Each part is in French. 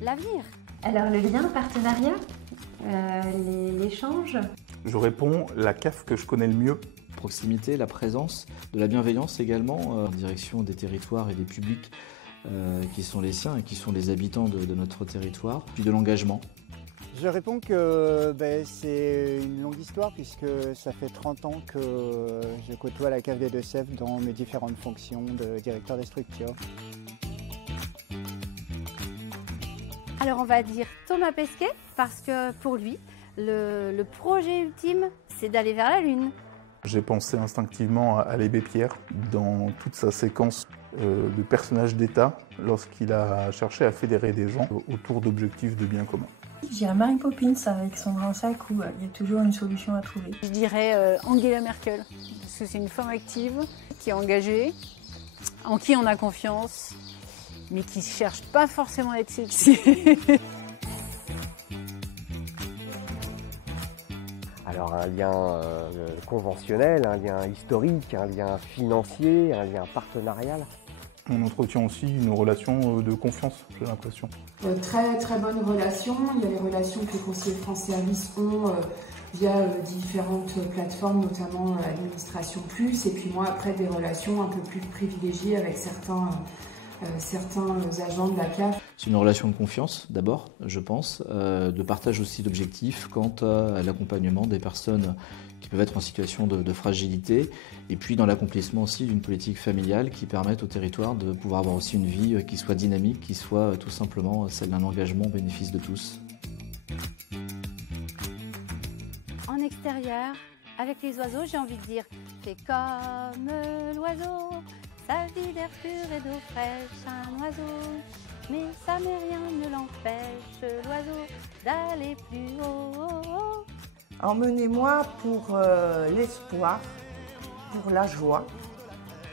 L'avenir. Alors le lien, le partenariat, l'échange. Je réponds la CAF que je connais le mieux. Proximité, la présence, de la bienveillance également, en direction des territoires et des publics qui sont les siens et qui sont les habitants de notre territoire, puis de l'engagement. Je réponds que c'est une longue histoire puisque ça fait 30 ans que je côtoie la cave des Deux-Sèvres dans mes différentes fonctions de directeur des structures. Alors on va dire Thomas Pesquet parce que pour lui, le projet ultime, c'est d'aller vers la Lune. J'ai pensé instinctivement à l'abbé Pierre dans toute sa séquence de personnages d'État lorsqu'il a cherché à fédérer des gens autour d'objectifs de bien commun. Je dirais Mary Poppins avec son grand sac où il y a toujours une solution à trouver. Je dirais Angela Merkel, parce que c'est une femme active, qui est engagée, en qui on a confiance, mais qui ne cherche pas forcément à être sexy. Alors un lien conventionnel, un lien historique, un lien financier, un lien partenarial. On entretient aussi une relation de confiance, j'ai l'impression. Très très bonne relation. Il y a les relations que les conseillers France Service ont via différentes plateformes, notamment Administration Plus, et puis moi après des relations un peu plus privilégiées avec certains agents de la CAF. C'est une relation de confiance d'abord, je pense, de partage aussi d'objectifs quant à l'accompagnement des personnes qui peuvent être en situation de fragilité, et puis dans l'accomplissement aussi d'une politique familiale qui permette au territoire de pouvoir avoir aussi une vie qui soit dynamique, qui soit tout simplement celle d'un engagement au bénéfice de tous. En extérieur, avec les oiseaux, j'ai envie de dire fais comme l'oiseau, sa vie d'air pur et d'eau fraîche, un oiseau. Mais ça mais rien ne l'empêche, l'oiseau, d'aller plus haut. Emmenez-moi pour l'espoir, pour la joie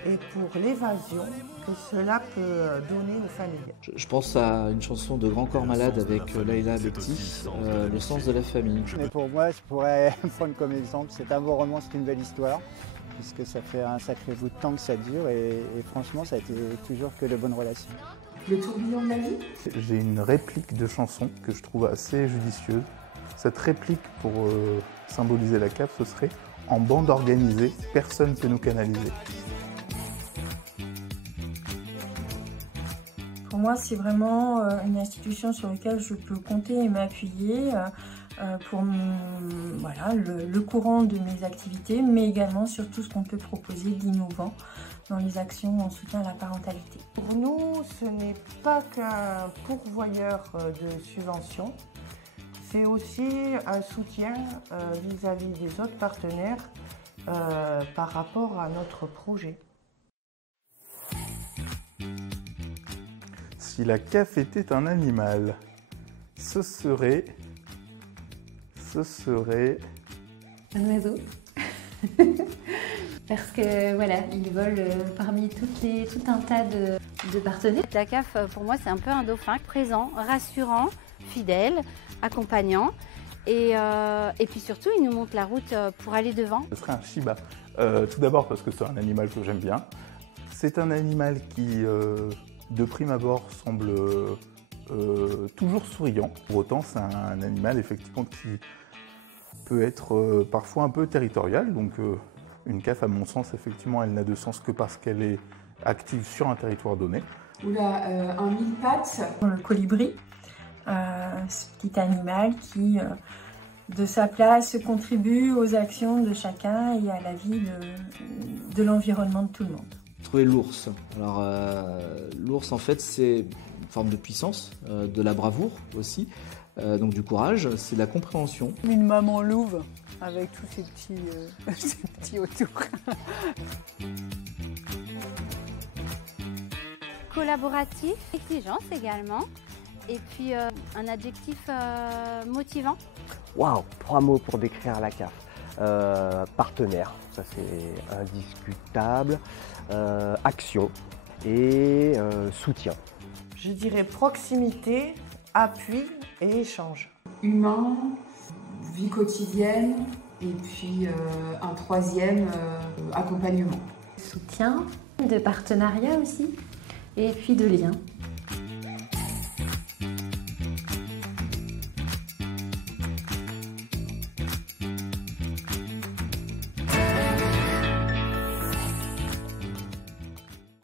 et pour l'évasion que cela peut donner aux familles. Je pense à une chanson de Grand Corps Malade avec Laila Bekti, Le sens de la famille. Mais pour moi, je pourrais prendre comme exemple, c'est un beau roman, c'est une belle histoire, puisque ça fait un sacré bout de temps que ça dure et franchement, ça a été toujours que de bonnes relations. Le tourbillon de la vie. J'ai une réplique de chanson que je trouve assez judicieuse. Cette réplique, pour symboliser la CAF, ce serait « En bande organisée, personne ne peut nous canaliser ». Pour moi, c'est vraiment une institution sur laquelle je peux compter et m'appuyer pour le courant de mes activités, mais également sur tout ce qu'on peut proposer d'innovant dans les actions en soutien à la parentalité. Pour nous, ce n'est pas qu'un pourvoyeur de subventions, c'est aussi un soutien vis-à-vis des autres partenaires par rapport à notre projet. Si la CAF était un animal, ce serait Un oiseau. Parce que voilà, il vole parmi tout un tas de partenaires. La CAF, pour moi, c'est un peu un dauphin, présent, rassurant, fidèle, accompagnant. Et puis surtout, il nous montre la route pour aller devant. Ce serait un Shiba. Tout d'abord parce que c'est un animal que j'aime bien. C'est un animal qui, de prime abord, semble toujours souriant. Pour autant, c'est un animal effectivement qui peut être parfois un peu territorial. Donc une CAF, à mon sens, effectivement, elle n'a de sens que parce qu'elle est active sur un territoire donné. Oula, un mille pattes. Le colibri, ce petit animal qui, de sa place, contribue aux actions de chacun et à la vie de l'environnement de tout le monde. Trouver l'ours. Alors l'ours, en fait, c'est une forme de puissance, de la bravoure aussi, donc du courage, c'est de la compréhension. Une maman louve avec tous ces petits autour. Collaboratif, exigence également. Et puis un adjectif motivant. Waouh, 3 mots pour décrire la CAF. Partenaire, ça c'est indiscutable. Action et soutien. Je dirais proximité, appui et échange. Humain, vie quotidienne, et puis un troisième, accompagnement. Soutien, de partenariat aussi, et puis de liens.